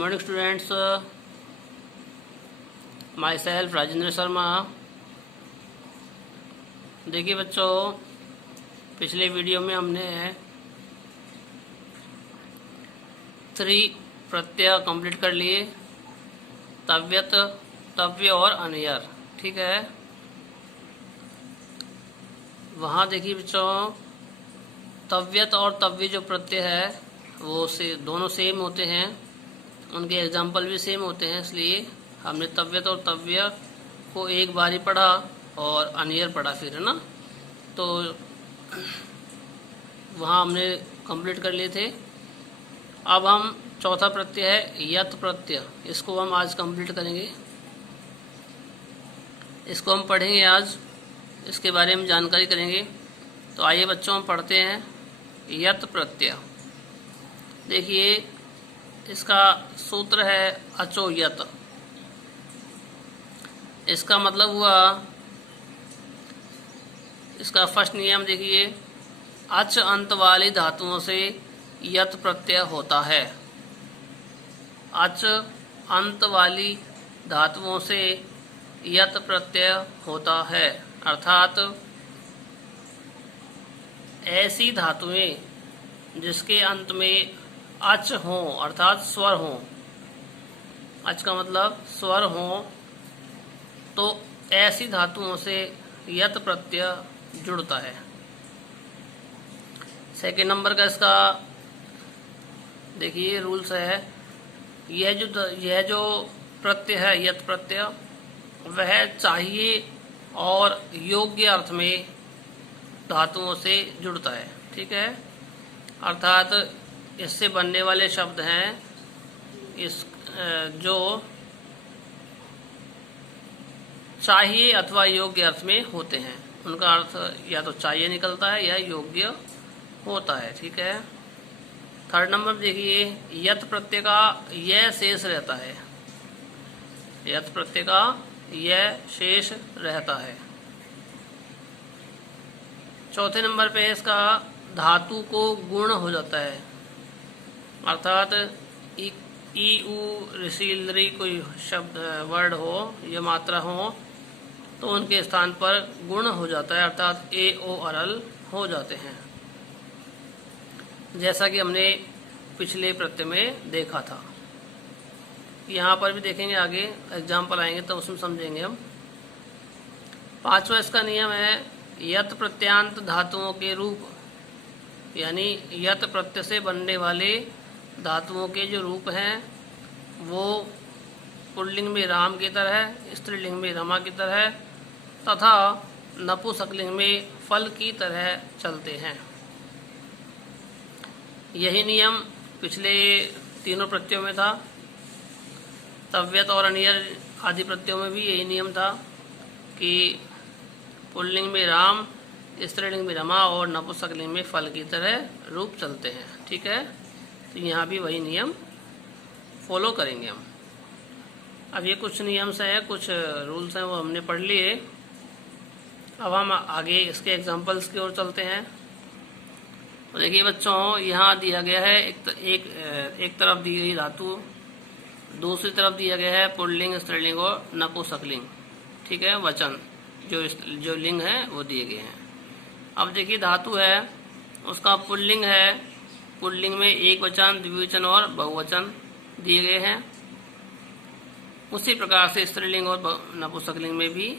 Morning students, my self Rajendra Sharma. देखिए बच्चों, पिछले वीडियो में हमने 3 प्रत्यय कंप्लीट कर लिए, तव्यत, तव्य और अनियर। ठीक है, वहाँ देखिए बच्चों, तव्यत और तव्य जो प्रत्यय है वो दोनों सेम होते हैं, उनके एग्जाम्पल भी सेम होते हैं, इसलिए हमने तव्यत और तव्य को एक बार ही पढ़ा और अनियर पढ़ा फिर, है ना। तो वहाँ हमने कंप्लीट कर लिए थे। अब हम चौथा प्रत्यय है यत प्रत्यय, इसको हम आज कंप्लीट करेंगे, इसको हम पढ़ेंगे आज, इसके बारे में जानकारी करेंगे। तो आइए बच्चों, हम पढ़ते हैं यत प्रत्यय। देखिए, इसका सूत्र है अचो यत। इसका मतलब हुआ, इसका फर्स्ट नियम देखिए, अच अंत वाली धातुओं से यत प्रत्यय होता है। अच अंत वाली धातुओं से यत प्रत्यय होता है, अर्थात ऐसी धातुएं जिसके अंत में अच हो, अर्थात स्वर हो। अच का मतलब स्वर हो, तो ऐसी धातुओं से यत प्रत्यय जुड़ता है। सेकेंड नंबर का इसका देखिए रूल्स है, यह जो प्रत्यय है यत प्रत्यय, वह चाहिए और योग्य अर्थ में धातुओं से जुड़ता है। ठीक है, अर्थात इससे बनने वाले शब्द हैं इस जो चाहिए अथवा योग्य अर्थ में होते हैं, उनका अर्थ या तो चाहिए निकलता है या योग्य होता है। ठीक है, थर्ड नंबर देखिए, यत प्रत्यय का यह शेष रहता है। यत प्रत्यय का यह शेष रहता है। चौथे नंबर पे इसका धातु को गुण हो जाता है, अर्थात ई उ ऋषिलरी कोई शब्द वर्ड हो या मात्रा हो तो उनके स्थान पर गुण हो जाता है, अर्थात ए ओ अरल हो जाते हैं, जैसा कि हमने पिछले प्रत्यय में देखा था। यहाँ पर भी देखेंगे, आगे एग्जाम्पल आएंगे तो उसमें समझेंगे हम। पांचवा इसका नियम है यत प्रत्यांत धातुओं के रूप, यानी यत प्रत्यय से बनने वाले धातुओं के जो रूप हैं वो पुल्लिंग में राम की तरह, स्त्रीलिंग में रमा की तरह तथा नपुंसकलिंग में फल की तरह चलते हैं। यही नियम पिछले तीनों प्रत्ययों में था। तव्यत और अनियर आदि प्रत्ययों में भी यही नियम था कि पुल्लिंग में राम, स्त्रीलिंग में रमा और नपुंसकलिंग में फल की तरह रूप चलते हैं। ठीक है, तो यहाँ भी वही नियम फॉलो करेंगे हम। अब ये कुछ नियम्स हैं, कुछ रूल्स हैं, वो हमने पढ़ लिए। अब हम आगे इसके एग्जाम्पल्स की ओर चलते हैं। तो देखिए बच्चों, यहाँ दिया गया है एक तरफ दी गई धातु, दूसरी तरफ दिया गया है पुल्लिंग, स्त्रीलिंग और नपुंसकलिंग। ठीक है, वचन जो लिंग है वो दिए गए हैं। अब देखिए धातु है, उसका पुल्लिंग है, पुल्लिंग में एक वचन, द्विवचन और बहुवचन दिए गए हैं। उसी प्रकार से स्त्रीलिंग और नपुंसकलिंग में भी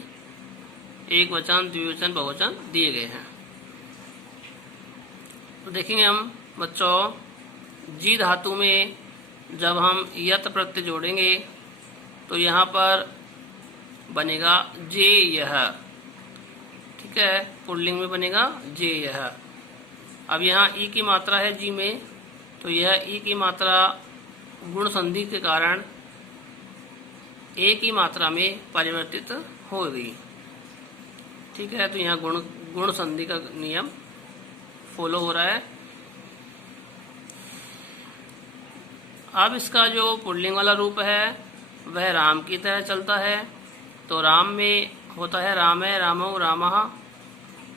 एक वचन, द्विवचन, बहुवचन दिए गए हैं। तो देखेंगे हम बच्चों, जी धातु में जब हम यत प्रत्यय जोड़ेंगे तो यहाँ पर बनेगा जे यह। ठीक है, पुल्लिंग में बनेगा जे यह। अब यहाँ ई की मात्रा है जी में, तो यह ई की मात्रा गुण संधि के कारण ए की मात्रा में परिवर्तित हो गई। ठीक है, तो यहाँ गुण संधि का नियम फॉलो हो रहा है। अब इसका जो पुल्लिंग वाला रूप है वह राम की तरह चलता है, तो राम में होता है राम है, रामो, रामः।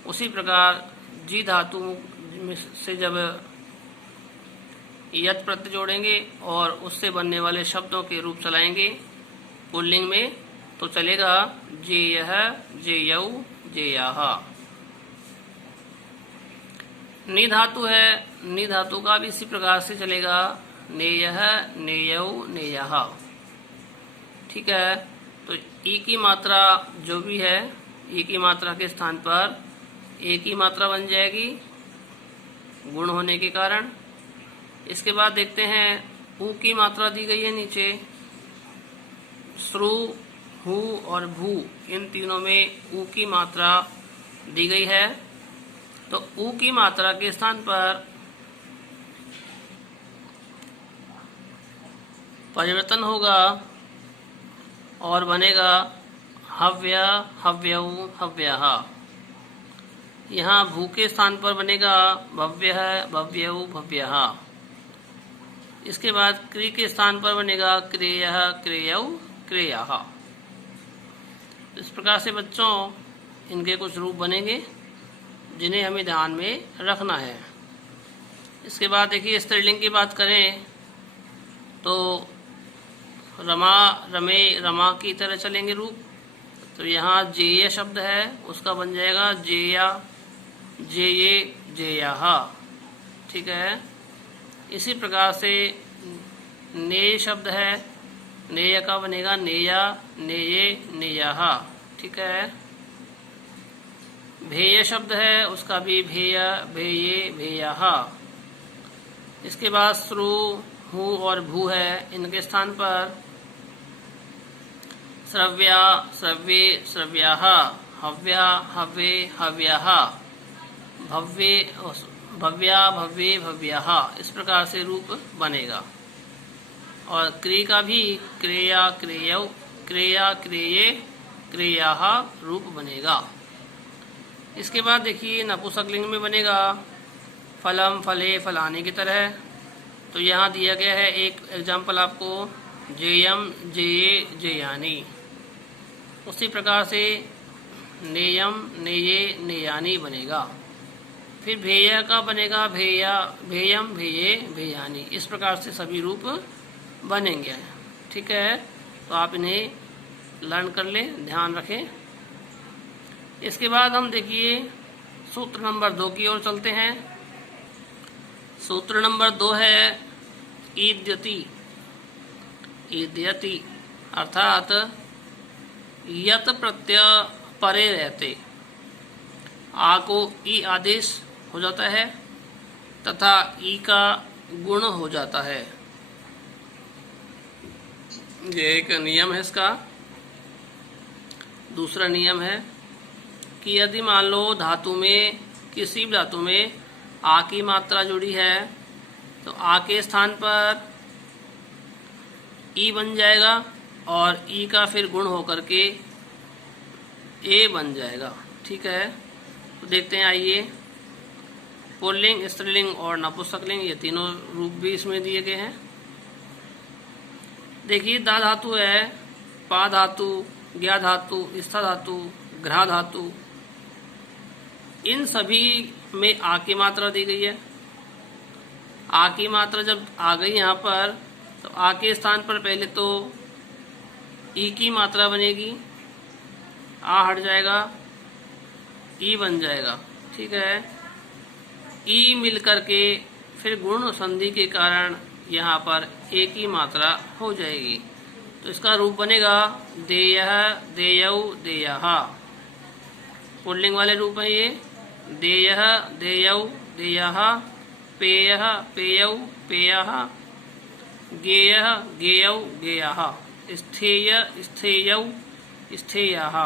उसी प्रकार जी धातु से जब यत प्रत्यय जोड़ेंगे और उससे बनने वाले शब्दों के रूप चलाएंगे पुल्लिंग में, तो चलेगा जेयः, जेयौ, जेयाः। नि धातु है, नि धातु का भी इसी प्रकार से चलेगा, नेयः, नेयौ, नेयाः। ठीक है, तो ई की मात्रा जो भी है, ई की मात्रा के स्थान पर ए की मात्रा बन जाएगी गुण होने के कारण। इसके बाद देखते हैं ऊ की मात्रा दी गई है नीचे, श्रु, हु और भू, इन तीनों में ऊ की मात्रा दी गई है। तो ऊ की मात्रा के स्थान पर परिवर्तन होगा और बनेगा हव्य, हव्यौ, हव्यः। यहाँ भू के स्थान पर बनेगा भव्यः, भव्यौ, भव्यः। इसके बाद क्री के स्थान पर बनेगा क्रेयः, क्रेयौ, क्रेयाः। इस प्रकार से बच्चों इनके कुछ रूप बनेंगे जिन्हें हमें ध्यान में रखना है। इसके बाद देखिए स्त्रीलिंग की बात करें तो रमा, रमे, रमा की तरह चलेंगे रूप। तो यहाँ जेय शब्द है, उसका बन जाएगा जेया, जेये, जेयाः। ठीक है, इसी प्रकार से नेय शब्द है, नेय का बनेगा नेया, नेये, नेयाः। ठीक है, भेय शब्द है, उसका भी भेय, भेये, भेयाः। इसके बाद श्रु, हु और भू है, इनके स्थान पर श्रव्या, श्रव्ये, श्रव्याः, हव्या, हव्ये, हव्याः, भव्ये, भव्या, भव्ये, भव्याः। इस प्रकार से रूप बनेगा। और क्रिय का भी क्रेया, क्रेयौ, क्रेया, क्रेये, क्रेयाः रूप बनेगा। इसके बाद देखिए नपुंसकलिंग में बनेगा फलम, फले, फलाने की तरह। तो यहाँ दिया गया है एक एग्जाम्पल आपको, जेयम, जेये, जेयानी। उसी प्रकार से नेयम, नेये, नेयानी बनेगा। फिर भेय का बनेगा भेया, भेयम, भेये, भेयानी। इस प्रकार से सभी रूप बनेंगे। ठीक है, तो आप इन्हें लर्न कर लें, ध्यान रखें। इसके बाद हम देखिए सूत्र नंबर 2 की ओर चलते हैं। सूत्र नंबर 2 है ईद्यति। ईद्यति अर्थात यत प्रत्यय परे रहते आ को ई आदेश हो जाता है तथा ई का गुण हो जाता है। ये एक नियम है इसका। दूसरा नियम है कि यदि मान लो धातु में, किसी भी धातु में आ की मात्रा जुड़ी है तो आ के स्थान पर ई बन जाएगा और ई का फिर गुण होकर के ए बन जाएगा। ठीक है, तो देखते हैं, आइए। पुल्लिंग, स्त्रीलिंग और नपुंसकलिंग, ये तीनों रूप भी इसमें दिए गए हैं। देखिए दा धातु है, पा धातु, ज्ञा धातु, स्था धातु, घ्रा धातु, इन सभी में आ की मात्रा दी गई है। आ की मात्रा जब आ गई यहाँ पर, तो आ के स्थान पर पहले तो ई की मात्रा बनेगी, आ हट जाएगा, ई बन जाएगा। ठीक है, ई मिलकर के फिर गुण संधि के कारण यहाँ पर ए की मात्रा हो जाएगी। तो इसका रूप बनेगा देयः, देयौ, देयाः। पुल्लिंग वाले रूप है ये, देयः, देयौ, देयाः, पेयः, पेयौ, पेयाः, गेयः, गेयौ, गेयाः, स्थेय, स्थेयौ, स्थेयाः।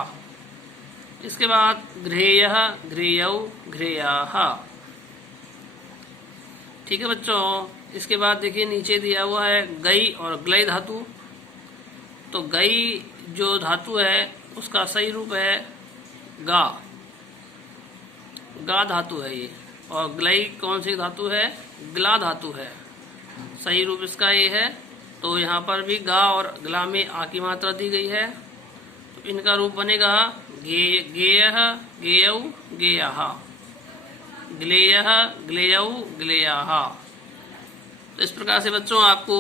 इसके बाद घ्रेयः, घ्रेयौ, घ्रेयाः। ठीक है बच्चों, इसके बाद देखिए नीचे दिया हुआ है गई और ग्लय धातु। तो गई जो धातु है उसका सही रूप है गा, गा धातु है ये। और ग्लय कौन सी धातु है? ग्ला धातु है। सही रूप इसका ये है। तो यहाँ पर भी गा और ग्ला में आ की मात्रा दी गई है। तो इनका रूप बनेगा गेयः, गेयौ, गेयाः, ग्लेयः, ग्लेयौ, ग्लेयाः। तो इस प्रकार से बच्चों आपको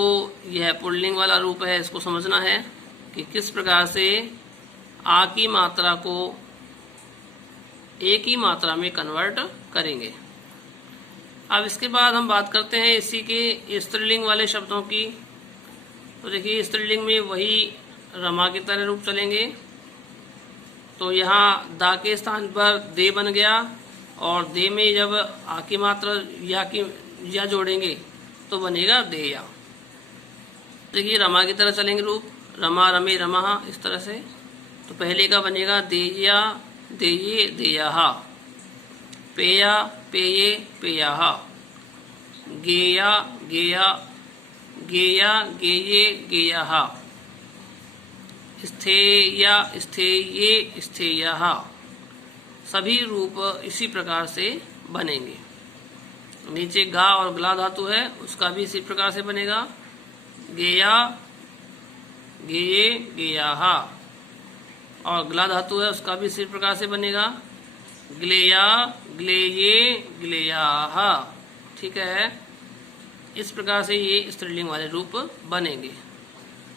यह पुल्लिंग वाला रूप है, इसको समझना है कि किस प्रकार से आ की मात्रा को ए की मात्रा में कन्वर्ट करेंगे। अब इसके बाद हम बात करते हैं इसी के स्त्रीलिंग वाले शब्दों की। तो देखिए स्त्रीलिंग में वही रमा की तरह रूप चलेंगे। तो यहाँ दा के स्थान पर दे बन गया और दे में जब आ की मात्रा या जोड़ेंगे तो बनेगा देया। देखिए रमा की तरह चलेंगे रूप, रमा रमे रमा, इस तरह से। तो पहले का बनेगा देया देये देयाहा, पेया पेये पेयाहा, गेया गेया गेया गेये गेयाहा, स्थेया स्थेये स्थेयाहा। सभी रूप इसी प्रकार से बनेंगे। नीचे गा और गला धातु है, उसका भी इसी प्रकार से बनेगा, गेया गेये गेयाहा। और गला धातु है, उसका भी इसी प्रकार से बनेगा, ग्लेया ग्लेये ग्लेयाहा। ठीक है, इस प्रकार से ये स्त्रीलिंग वाले रूप बनेंगे।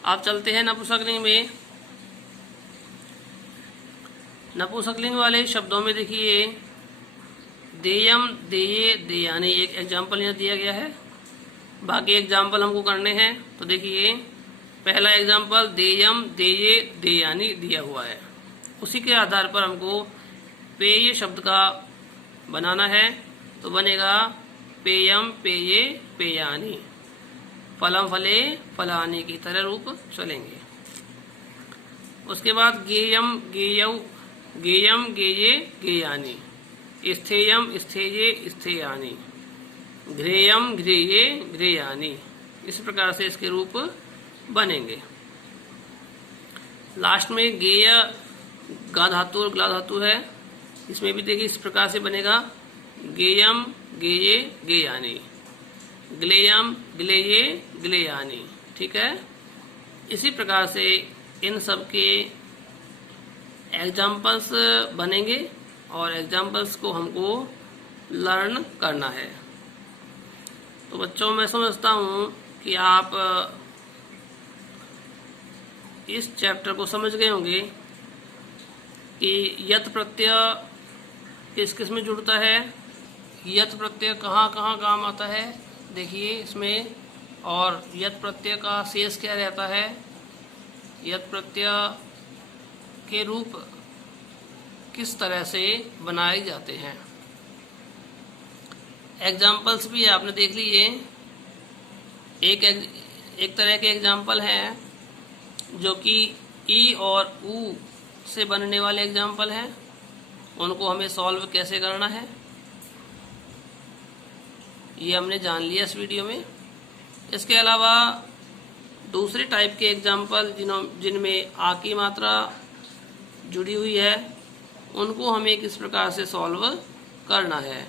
आप चलते हैं नपुंसकलिंग में। नपुंसकलिंग वाले शब्दों में देखिए देयम देये देयानी एक एग्जाम्पल यहाँ दिया गया है, बाकी एग्जाम्पल हमको करने हैं। तो देखिए पहला एग्जाम्पल देयम देये देयानी दिया हुआ है, उसी के आधार पर हमको पेय शब्द का बनाना है। तो बनेगा पेयम पेये पेयानी, फलम फले फलानी की तरह रूप चलेंगे। उसके बाद गेयम गेयऊ गेयम गेये गेयानी, स्थेयम स्थेये स्थेयानी, घ्रेयम घ्रेये घ्रेयानी। इस प्रकार से इसके रूप बनेंगे। लास्ट में गेय गा धातु और गला धातु है, इसमें भी देखिए इस प्रकार से बनेगा, गेयम गेये गेयानी, ग्लेयम ग्लेये ग्लेयानी। ठीक है, इसी प्रकार से इन सब के एग्जाम्पल्स बनेंगे और एग्जाम्पल्स को हमको लर्न करना है। तो बच्चों मैं समझता हूँ कि आप इस चैप्टर को समझ गए होंगे कि यत प्रत्यय किस किस में जुड़ता है, यत प्रत्यय कहाँ कहाँ काम आता है देखिए इसमें, और यत प्रत्यय का शेष क्या रहता है, यत प्रत्यय के रूप किस तरह से बनाए जाते हैं। एग्जाम्पल्स भी आपने देख लिए। एक तरह के एग्जाम्पल हैं जो कि ई और ऊ से बनने वाले एग्जाम्पल हैं, उनको हमें सॉल्व कैसे करना है ये हमने जान लिया इस वीडियो में। इसके अलावा दूसरे टाइप के एग्जाम्पल जिनमें आ की मात्रा जुड़ी हुई है, उनको हमें किस प्रकार से सॉल्व करना है।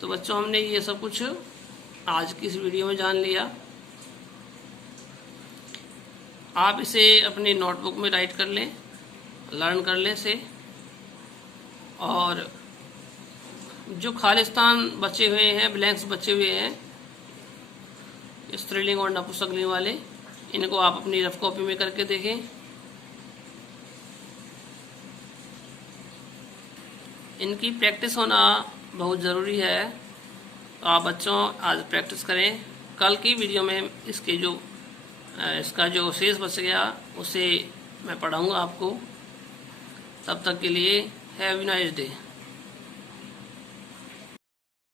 तो बच्चों हमने ये सब कुछ आज की इस वीडियो में जान लिया। आप इसे अपनी नोटबुक में राइट कर लें, लर्न कर लें इसे, और जो खालिस्तान बचे हुए हैं, ब्लैंक्स बचे हुए हैं स्त्रीलिंग और नपुंसकलिंग वाले, इनको आप अपनी रफ कॉपी में करके देखें। इनकी प्रैक्टिस होना बहुत ज़रूरी है, तो आप बच्चों आज प्रैक्टिस करें। कल की वीडियो में इसका जो शेष बच गया उसे मैं पढ़ाऊँगा आपको। तब तक के लिए हैव अ नाइस डे।